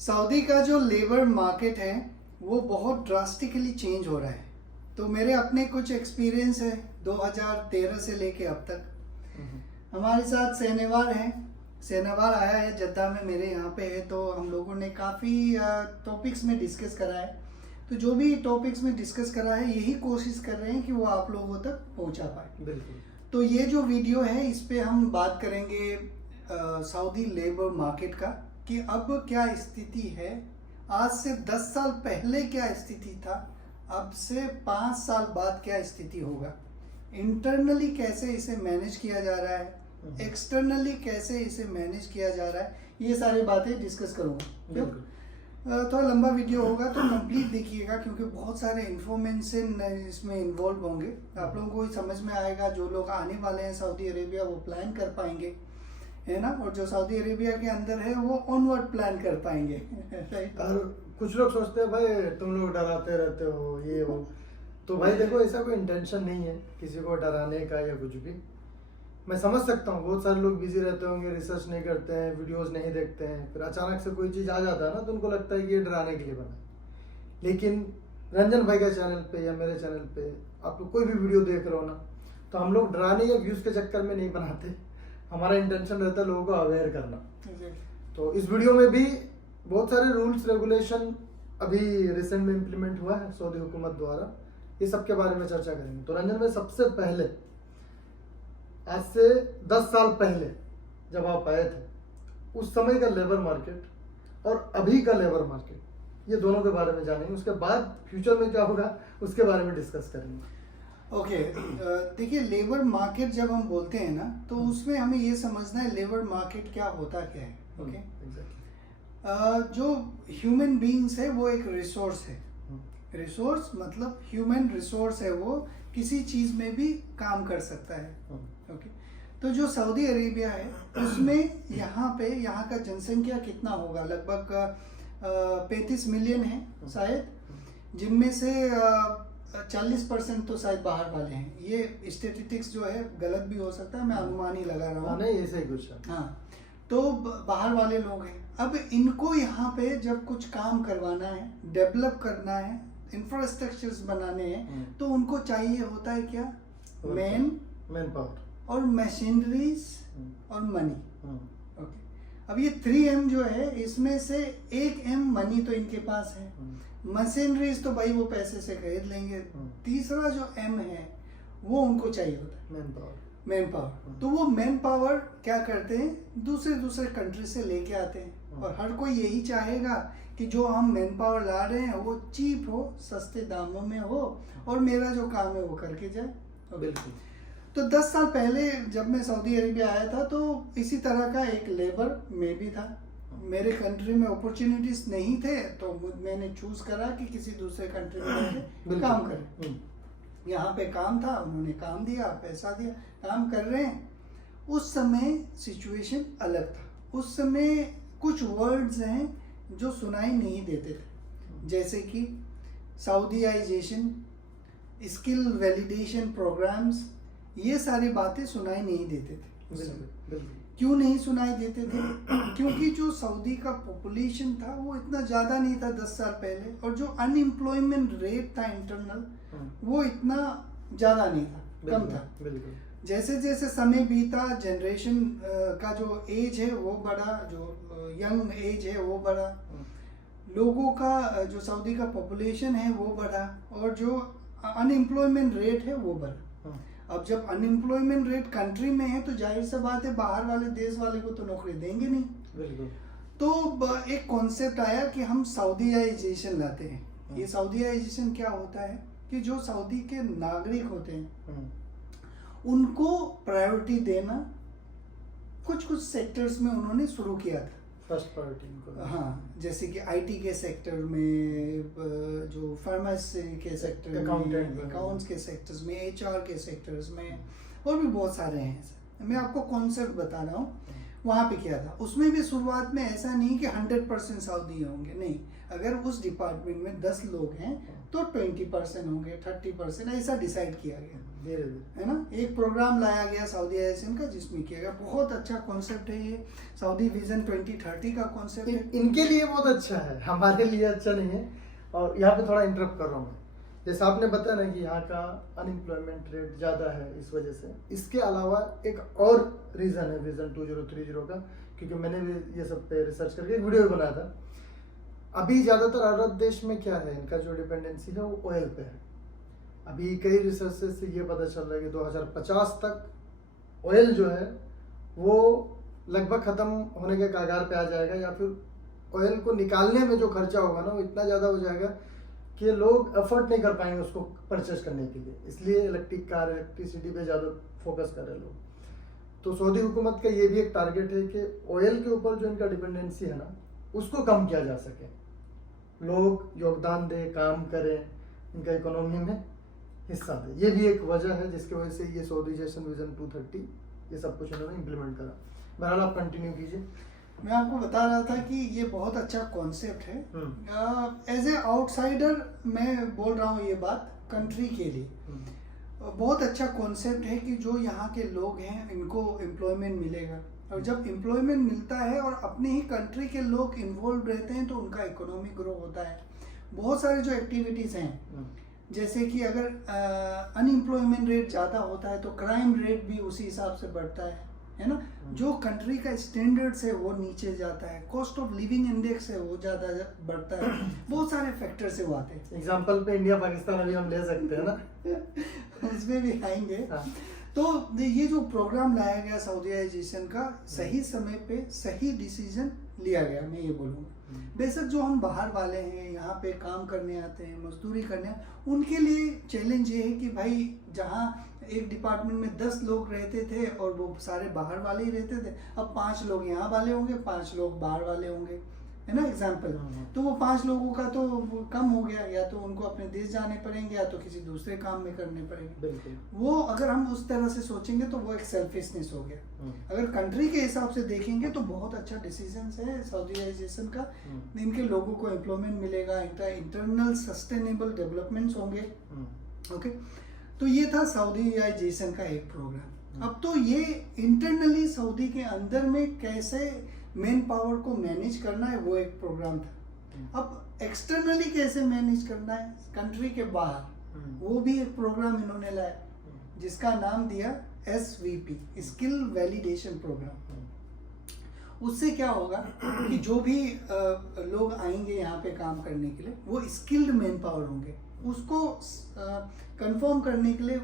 Saudi का जो labour market है वो बहुत ड्रास्टिकली चेंज हो रहा है। तो मेरे अपने कुछ एक्सपीरियंस है 2013 से लेके अब तक। हमारे साथ सहनेवार हैं, सहनेवार आया है जद्दा में, मेरे यहाँ पे है। तो हम लोगों ने काफ़ी टॉपिक्स में डिस्कस करा है। तो जो भी टॉपिक्स में डिस्कस करा है यही कोशिश कर रहे हैं कि वो आप लोगों तक पहुँचा पाए। बिल्कुल। तो ये जो वीडियो है इस पे हम बात करेंगे सऊदी लेबर मार्केट का, कि अब क्या स्थिति है, आज से 10 साल पहले क्या स्थिति था, अब से 5 साल बाद क्या स्थिति होगा, इंटरनली कैसे इसे मैनेज किया जा रहा है, एक्सटर्नली कैसे इसे मैनेज किया जा रहा है, ये सारी बातें डिस्कस करूँगा। थोड़ा लंबा वीडियो होगा तो कंप्लीट देखिएगा, क्योंकि बहुत सारे इन्फॉर्मेशन इसमें इन्वॉल्व होंगे। आप लोगों को समझ में आएगा, जो लोग आने वाले हैं सऊदी अरेबिया वो प्लान कर पाएंगे, है ना, और जो सऊदी अरेबिया के अंदर है वो ऑनवर्ड प्लान कर पाएंगे। और कुछ लोग सोचते हैं भाई तुम लोग डराते रहते हो ये वो, तो भाई देखो ऐसा कोई इंटेंशन नहीं है किसी को डराने का या कुछ भी। मैं समझ सकता हूँ बहुत सारे लोग बिजी रहते होंगे, रिसर्च नहीं करते हैं, वीडियोस नहीं देखते हैं, फिर अचानक से कोई चीज़ आ जाता है ना तो उनको लगता है कि ये डराने के लिए बना है। लेकिन रंजन भाई का चैनल पे या मेरे चैनल पे आप लोग कोई भी वीडियो देख रहे हो ना, तो हम लोग डराने या व्यूज़ के चक्कर में नहीं बनाते। हमारा इंटेंशन रहता है लोगों को अवेयर करना। तो इस वीडियो में भी बहुत सारे रूल्स रेगुलेशन अभी रिसेंट में इम्प्लीमेंट हुआ है सऊदी हुकूमत द्वारा, ये सब के बारे में चर्चा करेंगे। तो रंजन भाई, सबसे पहले आज से 10 साल पहले जब आप आए थे, उस समय का लेबर मार्केट और अभी का लेबर मार्केट, ये दोनों के बारे में जानेंगे। उसके बाद फ्यूचर में क्या होगा उसके बारे में डिस्कस करेंगे। ओके, देखिए, लेबर मार्केट जब हम बोलते हैं ना तो उसमें हमें ये समझना है लेबर मार्केट क्या होता क्या है। ओके, जो ह्यूमन बीइंग्स है वो एक रिसोर्स है। रिसोर्स मतलब ह्यूमन रिसोर्स है, वो किसी चीज में भी काम कर सकता है। ओके, तो जो सऊदी अरेबिया है उसमें यहाँ का जनसंख्या कितना होगा, लगभग 35 मिलियन है शायद, जिनमें से 40% तो शायद बाहर वाले हैं। ये स्टेटिस्टिक्स जो है गलत भी हो सकता है, मैं अनुमान ही लगा रहा हूँ। नहीं, ऐसे ही कुछ है। हाँ, तो बाहर वाले लोग हैं। अब इनको यहाँ पे जब कुछ काम करवाना है, डेवलप करना है, इंफ्रास्ट्रक्चर्स बनाने हैं, तो उनको चाहिए होता है क्या, मैन पावर और मशीनरीज और मनी। ओके, अब ये 3M जो है इसमें से 1M मनी तो इनके पास है, मशीनरीज तो भाई वो पैसे से खरीद लेंगे, तीसरा जो M है वो उनको चाहिए होता है मैन पावर। तो वो मैन पावर क्या करते हैं, दूसरे कंट्री से लेके आते हैं। और हर कोई यही चाहेगा कि जो हम मैन पावर ला रहे हैं वो चीप हो, सस्ते दामों में हो, और मेरा जो काम है वो करके जाए। बिल्कुल। तो 10 साल पहले जब मैं सऊदी अरेबिया आया था तो इसी तरह का एक लेबर में भी था। मेरे कंट्री में अपॉर्चुनिटीज नहीं थे तो मैंने चूज करा कि किसी दूसरे कंट्री में जाके काम करें। यहाँ पे काम था, उन्होंने काम दिया, पैसा दिया, काम कर रहे हैं। उस समय सिचुएशन अलग था। उस समय कुछ वर्ड्स हैं जो सुनाई नहीं देते थे, जैसे कि सऊदीआइजेशन, स्किल वैलिडेशन प्रोग्राम्स, ये सारी बातें सुनाई नहीं देते थे। क्यों नहीं सुनाई देते थे? क्योंकि जो सऊदी का पॉपुलेशन था वो इतना ज़्यादा नहीं था 10 साल पहले, और जो अनएम्प्लॉयमेंट रेट था इंटरनल वो इतना ज़्यादा नहीं था, कम था। जैसे जैसे समय बीता, जनरेशन का जो एज है वो बढ़ा, जो यंग एज है वो बढ़ा, लोगों का जो सऊदी का पॉपुलेशन है वो बढ़ा, और जो अनएम्प्लॉयमेंट रेट है वो बढ़ा। अब जब अनएम्प्लॉयमेंट रेट कंट्री में है तो जाहिर सा बात है बाहर वाले देश वाले को तो नौकरी देंगे नहीं। तो एक कॉन्सेप्ट आया कि हम सऊदीआइजेशन लाते हैं। ये सऊदीआइजेशन क्या होता है कि जो सऊदी के नागरिक होते हैं उनको प्रायोरिटी देना, कुछ सेक्टर्स में उन्होंने शुरू किया था फर्स्ट प्रायोरिटी इनको। हाँ, जैसे कि आईटी के सेक्टर में, जो फार्मेसी के सेक्टर में, अकाउंट्स के सेक्टर्स में, एचआर के सेक्टर्स में, और भी बहुत सारे हैं। मैं आपको कॉन्सेप्ट बता रहा हूँ, वहाँ पे किया था। उसमें भी शुरुआत में ऐसा नहीं कि 100% सऊदी होंगे, नहीं। अगर उस डिपार्टमेंट में 10 लोग हैं तो 20% होंगे, 30% ऐसा डिसाइड किया गया, धीरे धीरे है ना। एक प्रोग्राम लाया गया सऊदी एविएशन का जिसमें किया गया। बहुत अच्छा कॉन्सेप्ट है ये, सऊदी विजन 2030 का कॉन्सेप्ट है। इनके लिए बहुत अच्छा है, हमारे लिए अच्छा नहीं है। और यहाँ पे थोड़ा इंटरप्ट कर रहा हूँ मैं। जैसे आपने बताया ना कि यहाँ का अनएम्प्लॉयमेंट रेट ज़्यादा है इस वजह से। इसके अलावा एक और रीज़न है विजन 2030 का, क्योंकि मैंने भी ये सब पे रिसर्च करके एक वीडियो भी बनाया था। अभी ज़्यादातर अरब देश में क्या है, इनका जो डिपेंडेंसी है वो ऑयल पे है। अभी कई रिसर्च से ये पता चल रहा है कि 2050 तक ऑयल जो है वो लगभग ख़त्म होने के कगार पे आ जाएगा, या फिर ऑयल को निकालने में जो खर्चा होगा ना वो इतना ज़्यादा हो जाएगा कि लोग अफोर्ड नहीं कर पाएंगे उसको परचेज करने के लिए। इसलिए इलेक्ट्रिक कार, इलेक्ट्रिसिटी पे ज़्यादा फोकस कर रहे लोग। तो सऊदी हुकूमत का ये भी एक टारगेट है कि ऑयल के ऊपर जो इनका डिपेंडेंसी है ना उसको कम किया जा सके, लोग योगदान दें, काम करें, इनका इकोनॉमी में हिस्सा दें। ये भी एक वजह है जिसकी वजह से ये सऊदीजेशन विजन 230 ये सब कुछ इन्होंने इम्प्लीमेंट करा। बहरहाल आप कंटिन्यू कीजिए। मैं आपको बता रहा था कि ये बहुत अच्छा कॉन्सेप्ट है। एज ए आउटसाइडर मैं बोल रहा हूँ ये बात कंट्री के लिए। बहुत अच्छा कॉन्सेप्ट है कि जो यहाँ के लोग हैं इनको एम्प्लॉयमेंट मिलेगा, और जब एम्प्लॉयमेंट मिलता है और अपने ही कंट्री के लोग इन्वॉल्व रहते हैं तो उनका इकोनॉमी ग्रो होता है। बहुत सारे जो एक्टिविटीज़ हैं, जैसे कि अगर अनएम्प्लॉयमेंट रेट ज़्यादा होता है तो क्राइम रेट भी उसी हिसाब से बढ़ता है ना। जो कंट्री का स्टैंडर्ड्स है वो नीचे जाता है, कॉस्ट ऑफ लिविंग इंडेक्स है वो ज़्यादा बढ़ता है। बहुत सारे फैक्टर से वो आते हैं। एग्जाम्पल पे इंडिया पाकिस्तान अभी हम ले सकते हैं ना उसमें भी आएंगे। हाँ। तो ये जो प्रोग्राम लाया गया सऊदीयाइजेशन का, सही समय पे सही डिसीजन लिया गया, मैं ये बोलूँगा। बेशक जो हम बाहर वाले हैं यहाँ पे काम करने आते हैं, मजदूरी करने, उनके लिए चैलेंज ये है कि भाई जहाँ एक डिपार्टमेंट में 10 लोग रहते थे और वो सारे बाहर वाले ही रहते थे, अब 5 लोग यहाँ वाले होंगे, 5 लोग बाहर वाले होंगे, है ना एग्जाम्पल। तो वो 5 लोगों का तो वो कम हो गया, या तो उनको अपने देश जाने पड़ेंगे या तो किसी दूसरे काम में करने पड़ेंगे। बिल्कुल। वो अगर हम उस तरह से सोचेंगे तो वो एक सेल्फिशनेस हो गया। अगर कंट्री के हिसाब से देखेंगे तो बहुत अच्छा डिसीजन है सऊदीयाइजेशन का। इनके लोगों को एम्प्लॉयमेंट मिलेगा, इनका इंटरनल सस्टेनेबल डेवलपमेंट्स होंगे। ओके, तो ये था सऊदीयाइजेशन का एक प्रोग्राम। अब तो ये इंटरनली सऊदी के अंदर में कैसे मेन पावर को मैनेज करना है वो एक प्रोग्राम था। अब एक्सटर्नली कैसे मैनेज करना है कंट्री के बाहर, वो भी एक प्रोग्राम इन्होंने लाया जिसका नाम दिया SVP, स्किल वैलिडेशन प्रोग्राम। उससे क्या होगा कि जो भी लोग आएंगे यहाँ पे काम करने के लिए वो स्किल्ड मैन पावर होंगे। उसको कंफर्म करने के लिए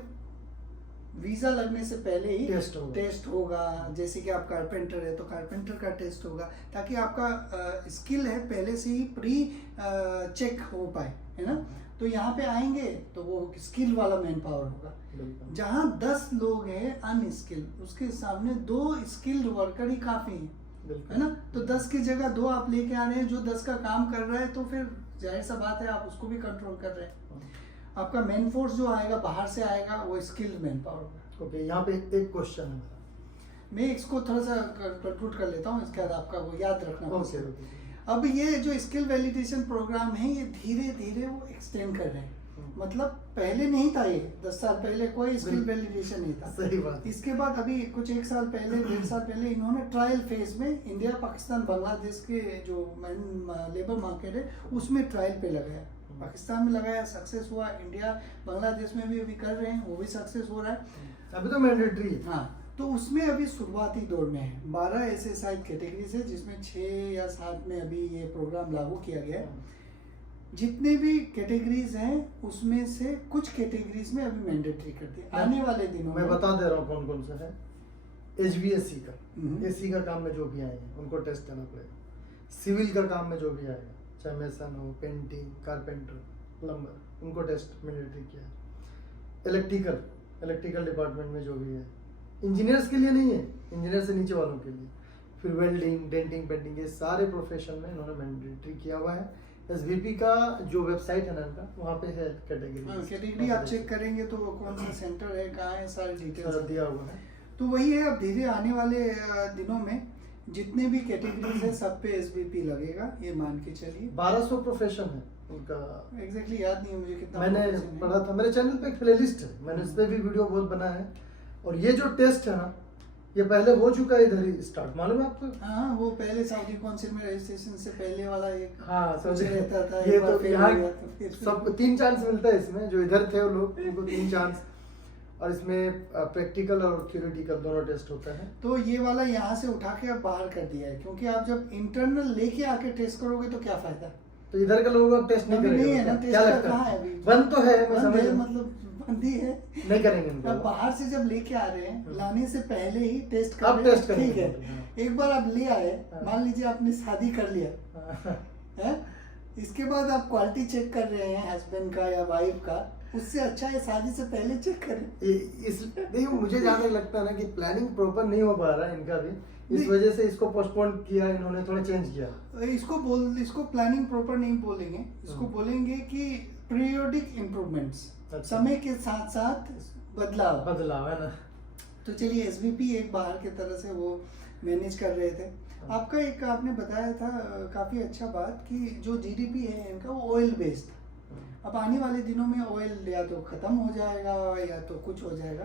वीज़ा लगने से पहले ही टेस्ट होगा। जैसे कि आप कारपेंटर है तो कारपेंटर का टेस्ट होगा, ताकि आपका स्किल है पहले से ही प्री चेक हो पाए, है ना। तो यहाँ पे आएंगे तो वो स्किल वाला मैन पावर होगा। जहाँ 10 लोग हैं अनस्किल, उसके सामने 2 स्किल्ड वर्कर ही काफ़ी हैं, है ना। तो 10 की जगह 2 आप लेके आ रहे हैं जो 10 का काम कर रहा है, तो फिर जाहिर सा बात है आप उसको भी कंट्रोल कर रहे हैं। आपका मैन फोर्स जो आएगा बाहर से आएगा वो स्किल्ड मैन पावर होगा। ओके, यहाँ पे एक क्वेश्चन है, मैं इसको थोड़ा सा कंक्लूड कर लेता हूँ, इसके बाद आपका वो याद रखना। ओके। अब ये जो स्किल वैलिडेशन प्रोग्राम है ये धीरे धीरे वो एक्सटेंड कर रहे हैं। मतलब पहले नहीं था, ये 10 साल पहले कोई स्किल वैलिडेशन नहीं था। सही बात। इसके बाद अभी कुछ 1 साल पहले 1.5 साल पहले इन्होंने ट्रायल फेज में इंडिया, पाकिस्तान, बांग्लादेश के जो लेबर मार्केट है उसमें ट्रायल पे लगाया। पाकिस्तान में लगाया, सक्सेस हुआ। इंडिया, बांग्लादेश में भी अभी कर रहे हैं, वो भी सक्सेस हो रहा है। अभी तो मैंडेटरी है। हाँ, तो उसमें अभी शुरुआती दौर में है। 12 ऐसे शायद कैटेगरीज है जिसमें 6 या 7 में अभी ये प्रोग्राम लागू किया गया है। जितने भी कैटेगरीज हैं उसमें से कुछ कैटेगरीज में अभी मैंडेटरी करते हैं। आने वाले दिनों मैं बता दे रहा हूँ कौन कौन सा है। HVAC का, AC का काम में जो भी आएंगे उनको टेस्ट करना पड़ेगा। सिविल का काम में जो भी आएगा, चाहे मेसन हो, पेंटिंग, कारपेंटर, प्लम्बर, उनको टेस्ट मैंडेटरी किया है। इलेक्ट्रिकल डिपार्टमेंट में जो भी है, इंजीनियर्स के लिए नहीं है, इंजीनियर से नीचे वालों के लिए। फिर वेल्डिंग, डेंटिंग, पेंटिंग, ये सारे प्रोफेशन में इन्होंने मैंडेटरी किया हुआ है। SVP का जो वेबसाइट है ना इनका, वहाँ पे है कैटेगरी आप चेक करेंगे तो कौन सा सेंटर है, कहाँ है, सारी डिटेल्स दिया हुआ है। तो वही है। अब धीरे आने वाले दिनों में जितने भी कैटेगरीज है सब पे SBP लगेगा, ये मान के चलिए। 1200 प्रोफेशन है उनका। एग्जैक्टली याद नहीं है मुझे कितना मैंने profession है। पढ़ा था, मेरे चैनल पे एक प्लेलिस्ट है, मैंने उस पर भी वीडियो बहुत बनाया है। और ये जो टेस्ट है ना, ये पहले हो चुका है इधर ही स्टार्ट, मालूम है आपको? हाँ, वो पहले सऊदी काउंसिल में रजिस्ट्रेशन से पहले वाला एक हाँ मुझे रहता था, ये एक बार तो fail यहाँ हो गया तो फिर सबको 3 चांस मिलता है इसमें, जो इधर थे वो लोग उनको 3 चांस। और इसमें प्रैक्टिकल और थ्योरेटिकल दोनों टेस्ट होता है। तो ये वाला यहाँ से उठा के अब बाहर कर दिया है, क्योंकि आप जब इंटरनल लेके आके टेस्ट करोगे तो क्या फायदा। तो इधर के लोग अब टेस्ट नहीं अभी करेंगे नहीं है ना, क्या टेस्ट लगता कहाँ है? है अभी? बंद तो है, मैं बंद समझ है, रहा हूँ। मतलब बंद ही है। नहीं करेंगे इनको। अब बाहर से जब लेके आ रहे हैं, लाने से पहले ही टेस्ट कर अब रहे हैं, टेस्ट करेंगे, ठीक है। हाँ। एक बार आप ले आए, हाँ। मान लीजिए आपने शादी कर लिया है, इसके बाद आप क्वालिटी चेक कर रहे हैं हस्बैंड का या वाइफ का, उससे अच्छा है शादी से पहले चेक करें। नहीं, मुझे जहाँ तक लगता है ना कि प्लानिंग प्रॉपर नहीं हो पा रहा है इनका भी, इस नहीं। वजह से इसको पोस्टपोन किया इन्होंने, थोड़ा चेंज किया। इसको प्लानिंग प्रॉपर नहीं बोलेंगे, इसको बोलेंगे कि पीरियोडिक इम्प्रूवमेंट्स, अच्छा। समय के साथ साथ बदलाव है ना। तो चलिए SBP एक बाहर की तरह से वो मैनेज कर रहे थे। आपका एक आपने बताया था काफ़ी अच्छा बात कि जो GDP है इनका वो ऑयल बेस्ड। अब आने वाले दिनों में ऑयल या तो ख़त्म हो जाएगा या तो कुछ हो जाएगा।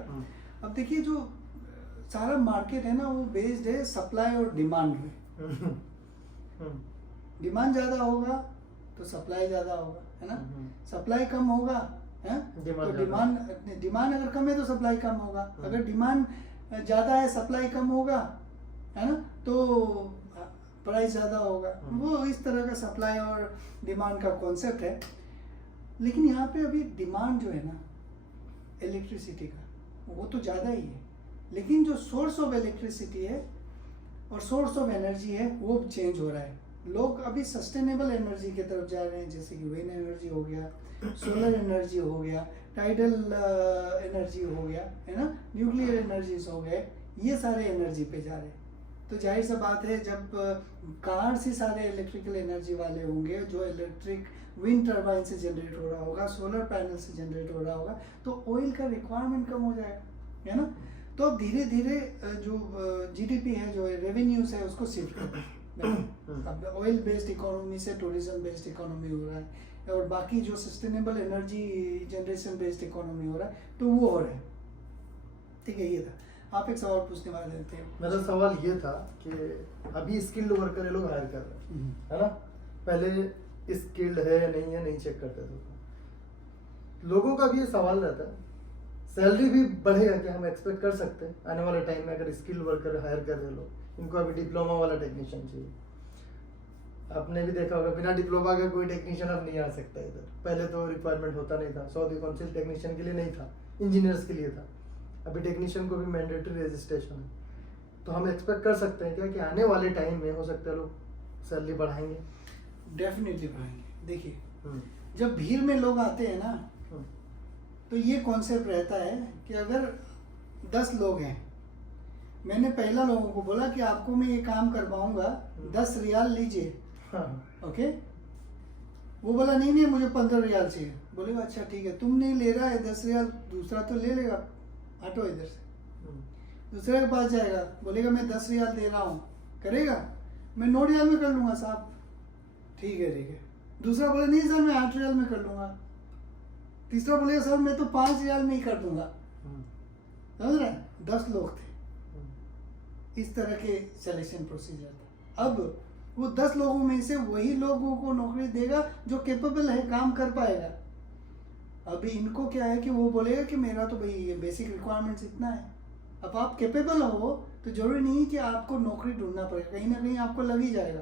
अब देखिए जो सारा मार्केट है ना वो बेस्ड है सप्लाई और डिमांड में। डिमांड ज़्यादा होगा तो सप्लाई ज़्यादा होगा, है ना। सप्लाई कम होगा है तो डिमांड अगर कम है तो सप्लाई कम होगा, अगर डिमांड ज़्यादा है सप्लाई कम होगा, है ना, तो प्राइस ज़्यादा होगा। वो इस तरह का सप्लाई और डिमांड का कॉन्सेप्ट है। लेकिन यहाँ पे अभी डिमांड जो है ना इलेक्ट्रिसिटी का वो तो ज़्यादा ही है, लेकिन जो सोर्स ऑफ इलेक्ट्रिसिटी है और सोर्स ऑफ एनर्जी है वो चेंज हो रहा है। लोग अभी सस्टेनेबल एनर्जी की तरफ जा रहे हैं, जैसे कि विंड एनर्जी हो गया, सोलर एनर्जी हो गया, टाइडल एनर्जी हो गया, है ना, न्यूक्लियर एनर्जीज हो गए, ये सारे एनर्जी पे जा रहे हैं। तो जाहिर सा बात है जब कार से सारे इलेक्ट्रिकल एनर्जी वाले होंगे, जो इलेक्ट्रिक विंड टर्बाइन से जनरेट हो रहा होगा, सोलर पैनल से जनरेट हो रहा होगा, तो ऑयल का रिक्वायरमेंट कम हो जाएगा, है ना। तो अब धीरे धीरे जो GDP है, जो रेवेन्यूज है, उसको शिफ्ट कर अब ऑयल बेस्ड इकोनॉमी से टूरिज्म बेस्ड इकोनॉमी हो रहा है, और बाकी जो sustainable energy generation based economy हो रहा है, तो वो हो रहा है। ठीक है, ये था। आप एक सवाल पूछने वाले थे। मेरा सवाल ये था कि अभी स्किल्ड वर्कर ये लोग हायर कर रहे हैं, है ना। पहले स्किल्ड है या नहीं चेक करते थे। लोगों का भी ये सवाल रहता है, सैलरी भी बढ़ेगा क्या, हम एक्सपेक्ट कर सकते हैं आने वाले टाइम में अगर स्किल्ड वर्कर हायर कर रहे लोग। इनको अभी डिप्लोमा वाला टेक्नीशियन चाहिए। आपने भी देखा होगा बिना डिप्लोमा का कोई टेक्नीशियन अब नहीं आ सकता इधर। पहले तो रिक्वायरमेंट होता नहीं था, सऊदी काउंसिल टेक्नीशियन के लिए नहीं था, इंजीनियर्स के लिए था। अभी टेक्नीशियन को भी मैंडेटरी रजिस्ट्रेशन है। तो हम एक्सपेक्ट कर सकते हैं क्या कि आने वाले टाइम में हो सकता है लोग सैलरी बढ़ाएंगे? डेफिनेटली बढ़ाएंगे। देखिए जब भीड़ में लोग आते हैं ना, तो ये कॉन्सेप्ट रहता है कि अगर 10 लोग हैं, मैंने पहला लोगों को बोला कि आपको मैं ये काम करवाऊंगा, 10 रियाल लीजिए। ओके, वो बोला नहीं मुझे 15 रियाल चाहिए। बोलेगा अच्छा ठीक है, तुम नहीं ले रहा है 10 रियाल, दूसरा तो ले लेगा, हटो इधर से। दूसरे के पास जाएगा, बोलेगा मैं 10 रियाल दे रहा हूँ, करेगा, मैं 9 रियाल में कर लूँगा साहब। ठीक है। दूसरा बोले नहीं सर मैं 8 रियाल में कर लूँगा। तीसरा बोलेगा सर मैं तो 5 रियाल में ही कर दूंगा। समझ रहे हैं? 10 लोग थे, इस तरह के सिलेक्शन प्रोसीजर था। अब वो 10 लोगों में से वही लोगों को नौकरी देगा जो कैपेबल है, काम कर पाएगा। अभी इनको क्या है कि वो बोलेगा कि मेरा तो भाई ये बेसिक रिक्वायरमेंट्स इतना है। अब आप कैपेबल हो तो जरूरी नहीं कि आपको नौकरी ढूंढना पड़ेगा, कहीं ना कहीं आपको लग ही जाएगा।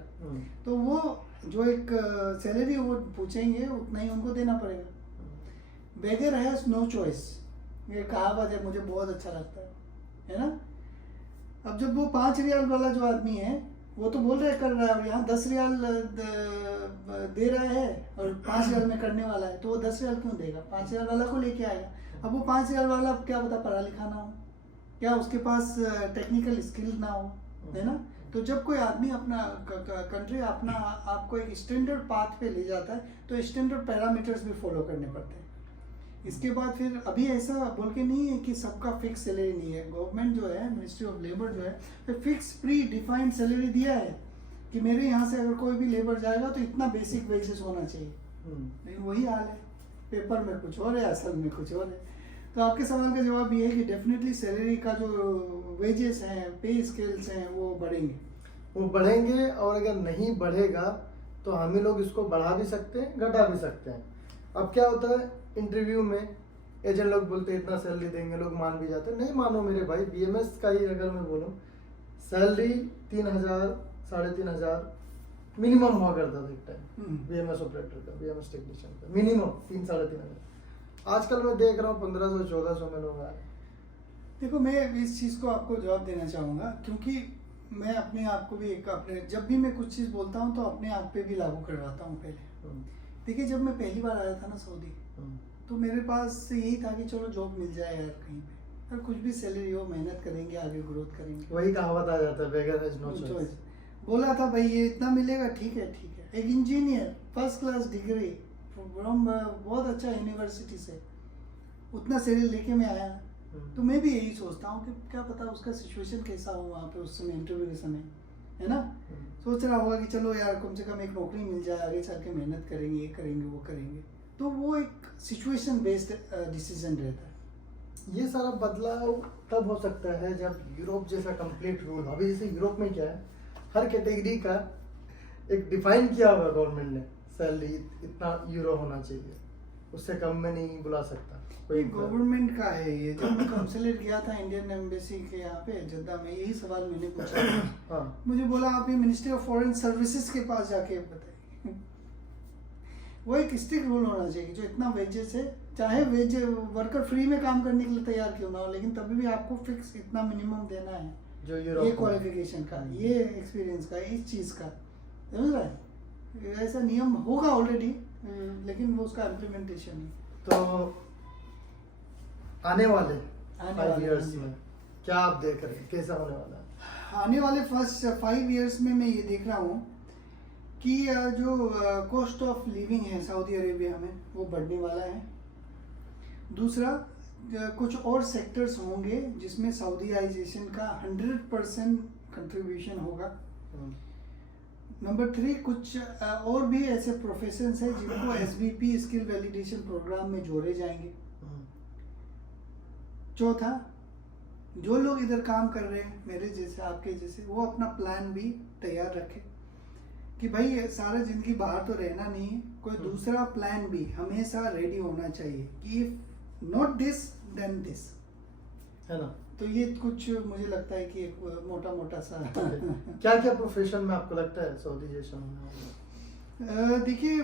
तो वो जो एक सैलरी वो पूछेंगे उतना ही उनको देना पड़ेगा। बेगर हैज नो चॉइस, ये कहावत है, मुझे बहुत अच्छा लगता है ना। अब जब वो 5 रियाल वाला जो आदमी है वो तो बोल रहा है कर रहा है, और यहाँ 10 रियाल दे रहा है और 5 रियाल में करने वाला है, तो वो 10 रियाल क्यों देगा? 5 रियाल वाला को लेके आएगा। अब वो 5 रियाल वाला क्या पता पढ़ा लिखा ना हो, क्या उसके पास टेक्निकल स्किल ना हो, है ना। तो जब कोई आदमी अपना कंट्री अपना आपको एक स्टैंडर्ड पाथ पे ले जाता है तो स्टैंडर्ड पैरामीटर्स भी फॉलो करने पड़ते हैं। इसके बाद फिर अभी ऐसा बोल के नहीं है कि सबका फिक्स सैलरी नहीं है। गवर्नमेंट जो है, मिनिस्ट्री ऑफ लेबर जो है, फिक्स प्री डिफाइंड सैलरी दिया है कि मेरे यहाँ से अगर कोई भी लेबर जाएगा तो इतना बेसिक वेजेस होना चाहिए। लेकिन वही हाल है, पेपर में कुछ और है, असल में कुछ और है। तो आपके सवाल का जवाब ये है कि डेफिनेटली सैलरी का जो वेजेस हैं, पे स्केल्स हैं, वो बढ़ेंगे। वो बढ़ेंगे, और अगर नहीं बढ़ेगा तो हम ही लोग इसको बढ़ा भी सकते हैं, घटा भी सकते हैं। अब क्या होता है, इंटरव्यू में एजेंट लोग बोलते हैं इतना सैलरी देंगे, लोग मान भी जाते हैं। नहीं मानो मेरे भाई, बीएमएस का ही अगर मैं बोलूँ, सैलरी 3,000 3,500 मिनिमम हुआ करता था एक टाइम, बीएमएस ऑपरेटर का, बीएमएस टेक्नीशियन का मिनिमम 3-3,500। आजकल मैं देख रहा हूँ 1,500-1,400 में लोग आ रहे हैं। देखो, मैं इस चीज़ को आपको जवाब देना चाहूँगा, क्योंकि मैं अपने आप को भी जब भी मैं कुछ चीज़ बोलता हूँ तो अपने आप पे भी लागू करवाता हूँ पहले। देखिए, जब मैं पहली बार आया था ना सऊदी, तो मेरे पास यही था कि चलो जॉब मिल जाए यार कहीं पे, और कुछ भी सैलरी हो, मेहनत करेंगे, आगे ग्रोथ करेंगे। वही कहावत आ जाता है, बेगर हैज नो चॉइस। बोला था भाई ये इतना मिलेगा, ठीक है ठीक है। एक engineer first class degree from बहुत अच्छा यूनिवर्सिटी से उतना सैलरी लेके मैं आया, तो मैं भी यही सोचता हूँ कि क्या पता उसका सिचुएशन कैसा हो वहाँ पे उस समय, इंटरव्यू के समय, है ना। सोच रहा होगा कि चलो यार कम से कम एक नौकरी मिल जाए, आगे चल के मेहनत करेंगे, ये करेंगे, वो करेंगे। तो वो एक सिचुएशन बेस्ड डिसीजन रहता है। ये सारा बदलाव तब हो सकता है जब यूरोप जैसा कंप्लीट रूल, अभी जैसे यूरोप में क्या है, हर कैटेगरी का एक डिफाइन किया हुआ गवर्नमेंट ने, सैलरी इतना यूरो होना चाहिए, उससे कम में नहीं बुला सकता कोई। गवर्नमेंट का है ये। जब मैं काउंसलर गया था इंडियन एम्बेसी के यहाँ पे जद्दा में, यही सवाल मैंने पूछा। हाँ। मुझे बोला आप ये मिनिस्ट्री ऑफ फॉरेन सर्विसेज के पास जाके बताइए। वो एक स्ट्रिक्ट रूल होना चाहिए कि जो इतना वेजेस है, चाहे वेज वर्कर फ्री में काम करने के लिए तैयार क्यों ना हो, लेकिन तभी भी आपको फिक्स इतना मिनिमम देना है, जो ये क्वालिफिकेशन का, ये एक्सपीरियंस का, इस चीज़ का, समझ रहा है। ऐसा नियम होगा ऑलरेडी, लेकिन वो उसका इम्प्लीमेंटेशन है। तो आने वाले 5 इयर्स में क्या आप देख रहे हैं, कैसा होने वाला है? आने वाले फर्स्ट 5 इयर्स में मैं ये देख रहा हूँ कि जो कॉस्ट ऑफ लिविंग है सऊदी अरेबिया में, वो बढ़ने वाला है। दूसरा, कुछ और सेक्टर्स होंगे जिसमें सऊदीआइजेशन का 100% कंट्रीब्यूशन होगा। नंबर 3, कुछ और भी ऐसे प्रोफेशंस हैं जिनको एसबीपी स्किल वैलिडेशन प्रोग्राम में जोड़े जाएंगे। चौथा, जो लोग इधर काम कर रहे हैं मेरे जैसे, आपके जैसे, वो अपना प्लान भी तैयार रखें कि भाई सारा जिंदगी बाहर तो रहना नहीं है, कोई दूसरा प्लान भी हमेशा रेडी होना चाहिए कि नॉट दिस देन दिस, है ना। तो ये कुछ मुझे लगता है कि एक मोटा मोटा सा क्या क्या प्रोफेशन में आपको लगता है सऊदीजेशन होने वाला? देखिए,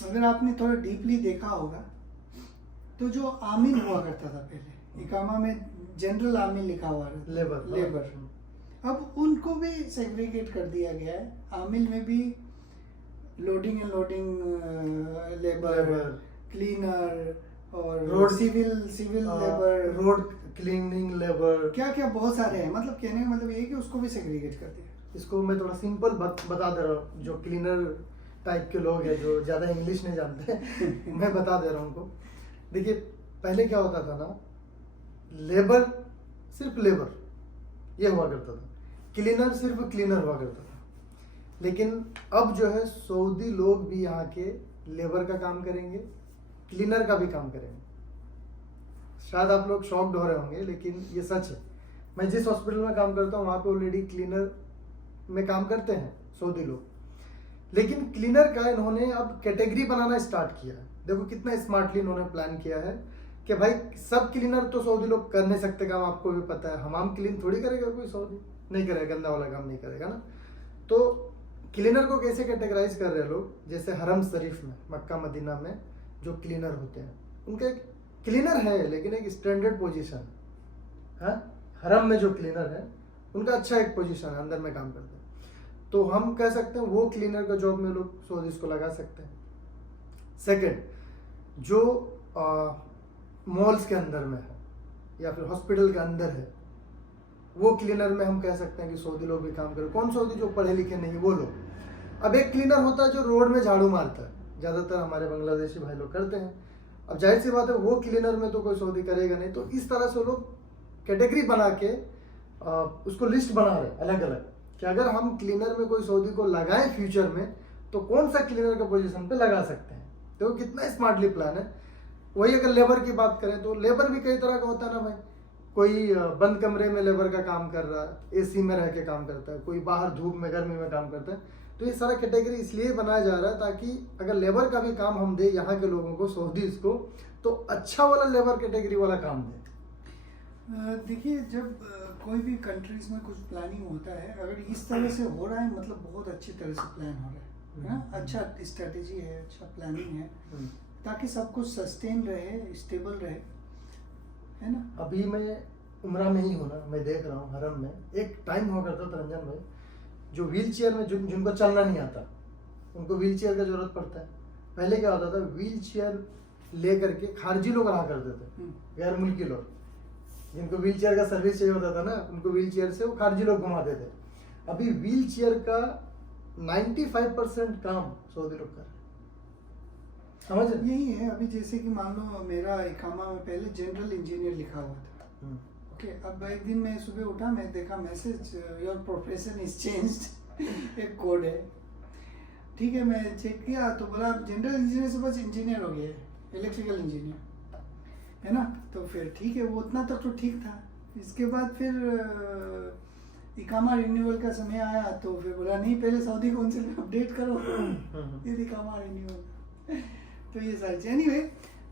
अगर आपने थोड़ा डीपली देखा होगा तो जो आमिल हुआ करता था पहले, इकामा में जनरल आमिल लिखा हुआ था, लेबर, अब उनको भी सेग्रीगेट कर दिया गया है। आमिल में भी loading and loading labour, cleaner, और road civil labour, road cleaning labour, क्या क्या बहुत सारे हैं। मतलब कहने का मतलब ये है कि उसको भी सेग्रीगेट कर दिया। इसको मैं थोड़ा सिंपल बता दे रहा हूँ, जो क्लीनर टाइप के लोग हैं जो ज़्यादा इंग्लिश नहीं जानते मैं बता दे रहा हूँ उनको। देखिए, पहले क्या होता था ना, लेबर सिर्फ लेबर ये हुआ करता था, क्लीनर सिर्फ क्लीनर हुआ करता था। लेकिन अब जो है सऊदी लोग भी यहाँ के लेबर का काम करेंगे, क्लीनर का भी काम करेंगे। शायद आप लोग शॉक्ड हो रहे होंगे, लेकिन ये सच है। मैं जिस हॉस्पिटल में काम करता हूँ वहाँ पे ऑलरेडी क्लीनर में काम करते हैं सऊदी लोग, लेकिन क्लीनर का इन्होंने अब कैटेगरी बनाना स्टार्ट किया है। देखो कितना स्मार्टली इन्होंने प्लान किया है कि भाई सब क्लीनर तो सऊदी लोग कर नहीं सकते काम, आपको भी पता है। हमाम क्लीन थोड़ी करेगा कोई सऊदी, नहीं करेगा, गंदा वाला काम नहीं करेगा ना। तो क्लीनर को कैसे कैटेगराइज कर रहे हैं लोग, जैसे हरम शरीफ में, मक्का मदीना में जो क्लीनर होते हैं, उनका एक क्लीनर है लेकिन एक स्टैंडर्ड पोजीशन है। हरम में जो क्लीनर है उनका अच्छा एक पोजीशन है, अंदर में काम करते हैं। तो हम कह सकते हैं वो क्लीनर का जॉब में लोग सऊदीज को लगा सकते हैं। सेकंड, जो मॉल्स के अंदर में है या फिर हॉस्पिटल के अंदर है, वो क्लीनर में हम कह सकते हैं कि सऊदी लोग भी काम करें। कौन सऊदी जो पढ़े लिखे नहीं, वो लोग। अब एक क्लीनर होता है जो रोड में झाड़ू मारता है, ज़्यादातर हमारे बांग्लादेशी भाई लोग करते हैं। अब जाहिर सी बात है वो क्लीनर में तो कोई सऊदी करेगा नहीं, तो इस तरह से वो लोग कैटेगरी बना के उसको लिस्ट बना रहे अलग अलग कि अगर हम क्लीनर में कोई सऊदी को लगाएं फ्यूचर में तो कौन सा क्लीनर का पोजीशन पे लगा सकते हैं। तो कितना स्मार्टली प्लान है। वही अगर लेबर की बात करें तो लेबर भी कई तरह का होता है ना भाई, कोई बंद कमरे में लेबर का काम कर रहा है, एसी में रह के काम करता है, कोई बाहर धूप में गर्मी में काम करता है। तो ये सारा कैटेगरी इसलिए बनाया जा रहा है ताकि अगर लेबर का भी काम हम दे यहाँ के लोगों को, सऊदीज को, तो अच्छा वाला लेबर कैटेगरी वाला काम दे। देखिए, जब कोई भी कंट्रीज में कुछ प्लानिंग होता है, अगर इस तरह से हो रहा है मतलब बहुत अच्छी तरह से प्लान हो रहा है ना, अच्छा स्ट्रेटेजी है, अच्छा प्लानिंग है, ताकि सब कुछ सस्टेन रहे, स्टेबल रहे, है ना। अभी मैं उम्रा में ही हूँ ना, मैं देख रहा हूँ हरम में एक टाइम हुआ करता था रंजन भाई, जो व्हील चेयर में जिनको चलना नहीं आता उनको व्हील चेयर का जरूरत पड़ता है। पहले क्या होता था, व्हील चेयर ले करके खारजी लोग रहा करते थे, गैर मुल्की लोग, जिनको व्हील चेयर का सर्विस चाहिए होता था ना, उनको व्हील चेयर से वो खारजी लोग घुमाते थे। अभी व्हील चेयर का 95% काम सऊदी लोग कर रहे हैं, समझ रहे? यही है। अभी जैसे कि मान लो मेरा इकामा में पहले जनरल इंजीनियर लिखा हुआ था, ओके, अब एक दिन मैं सुबह उठा, मैं देखा message, your profession is changed, एक कोड है, ठीक है। मैं चेक किया तो बोला जनरल इंजीनियर से बस इंजीनियर हो गया है, इलेक्ट्रिकल इंजीनियर, है ना। तो फिर ठीक है, वो उतना तक तो ठीक था। इसके बाद फिर इकामा रिन्यूअल का समय आया तो फिर बोला नहीं, पहले सऊदी काउंसिल में अपडेट करो फिर इकामा रिन्यूअल। तो ये सारी चीज़, एनीवे,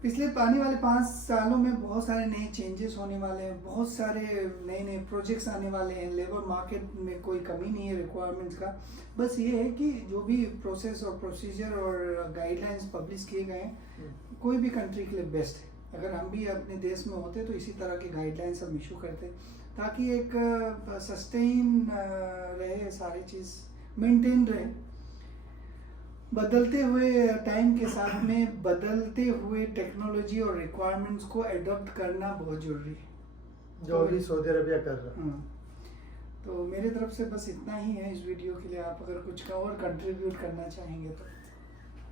पिछले आने वाले 5 सालों में बहुत सारे नए चेंजेस होने वाले हैं, बहुत सारे नए नए प्रोजेक्ट्स आने वाले हैं। लेबर मार्केट में कोई कमी नहीं है रिक्वायरमेंट्स का, बस ये है कि जो भी प्रोसेस और प्रोसीजर और गाइडलाइंस पब्लिश किए गए हैं कोई भी कंट्री के लिए बेस्ट है। अगर हम भी अपने देश में होते तो इसी तरह के गाइडलाइंस हम इशू करते ताकि एक सस्टेन रहे, सारी चीज़ मेंटेन रहे। बदलते हुए टाइम के साथ में बदलते हुए टेक्नोलॉजी और रिक्वायरमेंट्स को एडॉप्ट करना बहुत ज़रूरी है, जो अभी सऊदी अरबिया कर रहा है। तो मेरी तरफ से बस इतना ही है इस वीडियो के लिए। आप अगर कुछ और कंट्रीब्यूट करना चाहेंगे तो।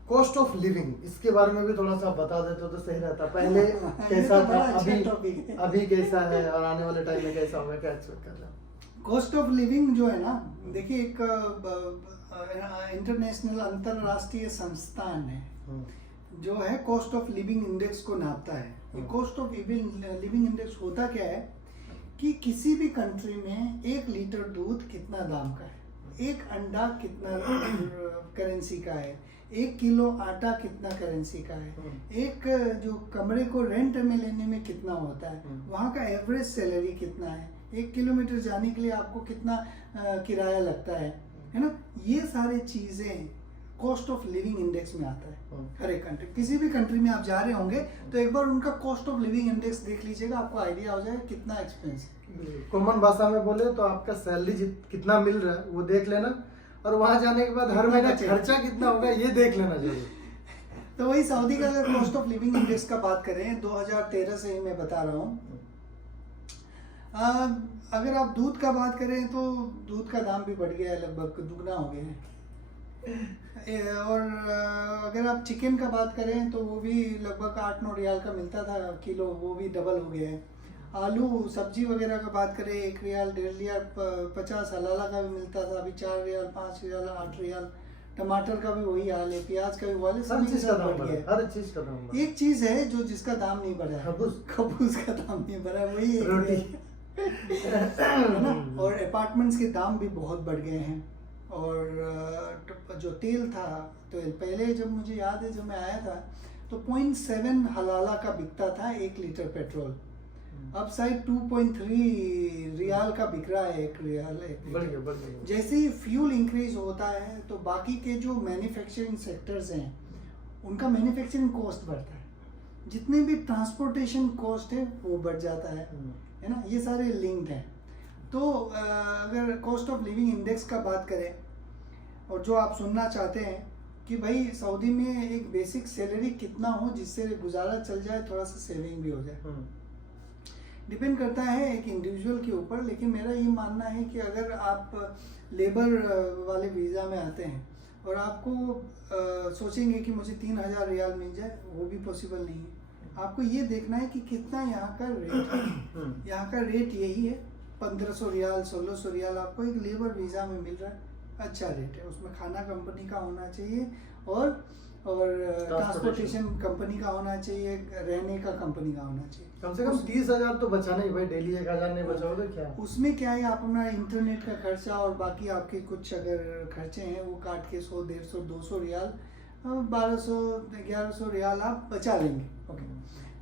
कॉस्ट ऑफ लिविंग, इसके बारे में भी थोड़ा सा बता देते तो सही रहता। पहले कैसा था, अभी कैसा है और आने वाले टाइम में कैसा होगा, क्या एक्सपेक्ट कर रहे हैं? कॉस्ट ऑफ लिविंग जो है ना, देखिए एक इंटरनेशनल अंतरराष्ट्रीय संस्थान है जो है कॉस्ट ऑफ लिविंग इंडेक्स को नापता है। ये कॉस्ट ऑफ लिविंग इंडेक्स होता क्या है कि किसी भी कंट्री में 1 लीटर दूध कितना दाम का है, 1 अंडा कितना करेंसी का है, 1 किलो आटा कितना करेंसी का है, एक जो कमरे को रेंट में लेने में कितना होता है, वहाँ का एवरेज सैलरी कितना है, 1 किलोमीटर जाने के लिए आपको कितना किराया लगता है ना। ये सारी चीज़ें कॉस्ट ऑफ लिविंग इंडेक्स में आता है। हर एक कंट्री, किसी भी कंट्री में आप जा रहे होंगे तो एक बार उनका कॉस्ट ऑफ लिविंग इंडेक्स देख लीजिएगा, आपको आइडिया हो जाएगा कितना एक्सपेंस है। कॉमन भाषा में बोले तो आपका सैलरी कितना मिल रहा है वो देख लेना, और वहां जाने के बाद हर महीना खर्चा कितना होगा ये देख लेना जरूर। तो वही सऊदी का अगर कॉस्ट ऑफ लिविंग इंडेक्स का बात करें 2013 से ही मैं बता रहा हूँ। अगर आप दूध का बात करें तो दूध का दाम भी बढ़ गया है, लगभग दुगना हो गया है। और अगर आप चिकन का बात करें तो वो भी लगभग 8-9 रियाल का मिलता था किलो, वो भी डबल हो गया है। आलू सब्जी वगैरह का बात करें 1 रियाल 1.5 रियाल 50 हलाला का भी मिलता था, अभी 4 रियाल 5 रियाल 8 रियाल। टमाटर का भी वही हाल है, प्याज का भी वही हाल है, हर चीज का दाम बढ़ गया। हर चीज का दाम। एक चीज है जो जिसका दाम नहीं बढ़ा है, खबूज का दाम नहीं बढ़ा, वही रोटी है ना। और अपार्टमेंट्स के दाम भी बहुत बढ़ गए हैं। और जो तेल था, तो पहले जब मुझे याद है जब मैं आया था तो 0.7 हलाला का बिकता था 1 लीटर पेट्रोल, अब शायद 2.3 रियाल का बिक रहा है 1 रियाल। बढ़ गया। जैसे ही फ्यूल इंक्रीज होता है तो बाकी के जो मैन्युफैक्चरिंग सेक्टर्स हैं उनका मैन्युफैक्चरिंग कॉस्ट बढ़ता है, जितने भी ट्रांसपोर्टेशन कॉस्ट है वो बढ़ जाता है ना। ये सारे लिंक्ड हैं। तो अगर कॉस्ट ऑफ लिविंग इंडेक्स का बात करें और जो आप सुनना चाहते हैं कि भाई सऊदी में एक बेसिक सैलरी कितना हो जिससे गुजारा चल जाए, थोड़ा सा सेविंग भी हो जाए, डिपेंड करता है एक इंडिविजुअल के ऊपर। लेकिन मेरा ये मानना है कि अगर आप लेबर वाले वीज़ा में आते हैं और आपको सोचेंगे कि मुझे 3000 रियाल मिल जाए, वो भी पॉसिबल नहीं है। आपको ये देखना है कि कितना यहाँ का रेट है। यहाँ का रेट यही है 1500 रियाल 1600 रियाल आपको एक लेबर वीज़ा में मिल रहा है। अच्छा रेट है, उसमें खाना कंपनी का होना चाहिए और ट्रांसपोर्टेशन कंपनी का होना चाहिए, रहने का कंपनी का होना चाहिए। कम से कम 30,000 तो बचाना ही भाई, डेली 1,000 नहीं बचाओ तो क्या। उसमें क्या है, आप अपना इंटरनेट का खर्चा और बाकी आपके कुछ अगर खर्चे हैं वो काट के 100 150 200 रियाल 1200 1100 रियाल आप बचा लेंगे। ओके,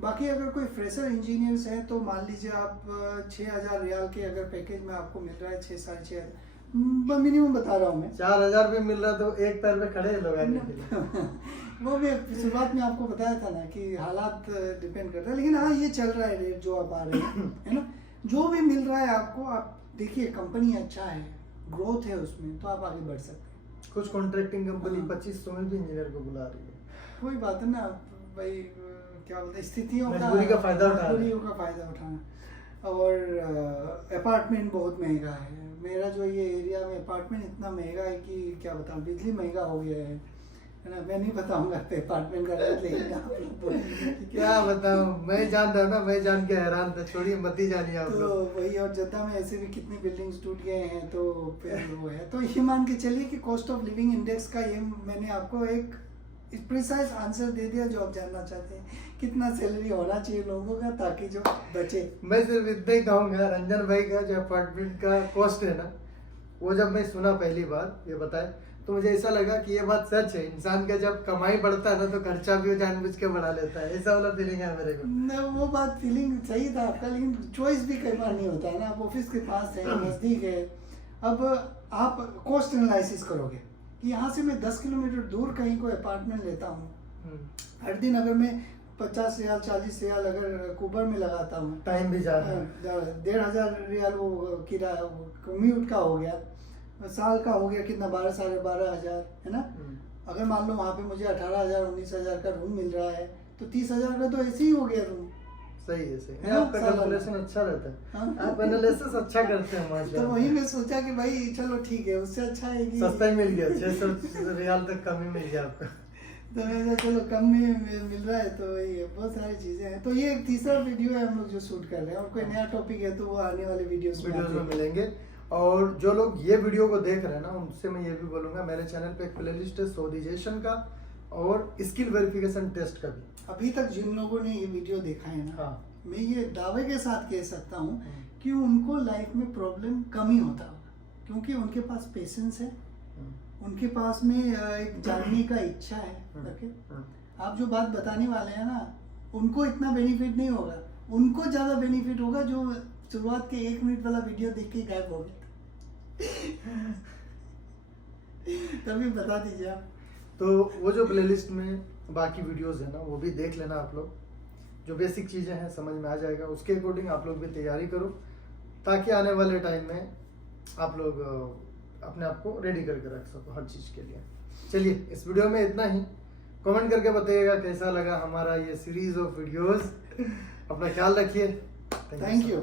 बाकी अगर कोई फ्रेशर इंजीनियर्स है तो मान लीजिए आप 6,000 रियाल के अगर पैकेज में आपको मिल रहा है 6-6,500 मिनिमम बता रहा हूँ मैं। 4,000 भी मिल रहा तो एक पैर पे खड़े हैं लोग आने के लिए। वो भी शुरुआत में आपको बताया था ना कि हालात डिपेंड करता है, लेकिन हाँ ये चल रहा है रेट जो आप आ रहे हैं, है ना। जो भी मिल रहा है आपको, आप देखिए कंपनी अच्छा है, ग्रोथ है उसमें, तो आप आगे बढ़ सकते हैं। कुछ कॉन्ट्रैक्टिंग कंपनी 2500 में भी इंजीनियर को बुला रही है। कोई बात है ना भाई, क्या बोलते हैं, स्थितियों का मजबूरी का फायदा उठाना। मजबूरियों का फायदा उठाना। और अपार्टमेंट बहुत महंगा है। मेरा जो ये एरिया में अपार्टमेंट इतना महंगा है कि क्या बताऊँ, बिजली महंगा हो गया है ना। मैं नहीं बताऊंगा अपार्टमेंट का रेट, लेकिन आप लोग बोलेंगे कि क्या बताऊं, मैं जान रहा ना, मैं जान के हैरान था। छोड़िए मत ही जानिए आप तो लोग। वही, और जद्दा में ऐसे भी कितनी बिल्डिंग्स टूट गए हैं, तो फिर वो है। तो ये मान के चलिए कि कॉस्ट ऑफ लिविंग इंडेक्स का ये मैंने आपको एक प्रिसाइज आंसर दे दिया जो आप जानना चाहते हैं, कितना सैलरी होना चाहिए लोगों का ताकि जो बचे। मैं सिर्फ इतना ही कहूँगा, रंजन भाई का जो अपार्टमेंट का कॉस्ट है ना, वो जब मैं सुना पहली बार ये बताए तो मुझे ऐसा लगा कि ये बात सच है। इंसान का जब कमाई बढ़ता है ना तो खर्चा भी वो जानबूझ के बढ़ा लेता है। ऐसा वाला फीलिंग है मेरे को। न, वो बात फीलिंग सही था आपका, लेकिन चॉइस भी कई बार नहीं होता है ना। आप ऑफिस के पास है, नज़दीक है, अब आप कॉस्ट एनालिसिस करोगे कि यहाँ से मैं 10 किलोमीटर दूर कहीं कोई अपार्टमेंट लेता हूँ, हर दिन अगर मैं 50 रियाल 40 रियाल अगर कुबर में लगाता हूँ, टाइम भी ज़्यादा है। 1,500 रियाल वो किराया कम्यूट का हो गया, साल का हो गया कितना 12 12,500 है ना। अगर मान लो वहाँ पे मुझे 18,000 19,000 का रूम मिल रहा है तो 30,000 का तो ऐसे ही हो गया रूम। सही है, सही है। हाँ, आपका कैलकुलेशन अच्छा रहता है। हाँ। आप एनालिसिस अच्छा करते हैं माशाल्लाह। तो वही मैं सोचा कि भाई चलो ठीक है, उससे अच्छा है कि सस्ता ही मिल गया, 600 रियाल तक कम ही मिल गया आपको। तो मैं चलो कम में मिल रहा है, तो वही है, बहुत सारी चीज़ें हैं। तो ये एक तीसरा वीडियो है हम लोग जो शूट कर रहे हैं, और कोई नया टॉपिक है तो वो आने वाले वीडियोस में मिलेंगे। और जो लोग ये वीडियो को देख रहे हैं ना, उनसे मैं ये भी बोलूँगा, मेरे चैनल पे एक प्लेलिस्ट है सऊदीजेशन का और स्किल वेरिफिकेशन टेस्ट का भी। अभी तक जिन लोगों ने ये वीडियो देखा है ना, हाँ, मैं ये दावे के साथ कह सकता हूँ कि उनको लाइफ में प्रॉब्लम कम ही होता होगा, क्योंकि उनके पास पेशेंस है, उनके पास में एक जानने का इच्छा है। ओके, आप जो बात बताने वाले हैं ना, उनको इतना बेनिफिट नहीं होगा, उनको ज़्यादा बेनिफिट होगा जो शुरुआत के 1 मिनट वाला वीडियो देख के गायब हो गए। तभी बता दीजिए आप। तो वो जो प्लेलिस्ट में बाकी वीडियोस है ना, वो भी देख लेना आप लोग। जो बेसिक चीज़ें हैं समझ में आ जाएगा, उसके अकॉर्डिंग आप लोग भी तैयारी करो, ताकि आने वाले टाइम में आप लोग अपने आप को रेडी करके रख सको हर चीज़ के लिए। चलिए, इस वीडियो में इतना ही। कमेंट करके बताइएगा कैसा लगा हमारा ये सीरीज ऑफ वीडियोस। अपना ख्याल रखिए। Thank you.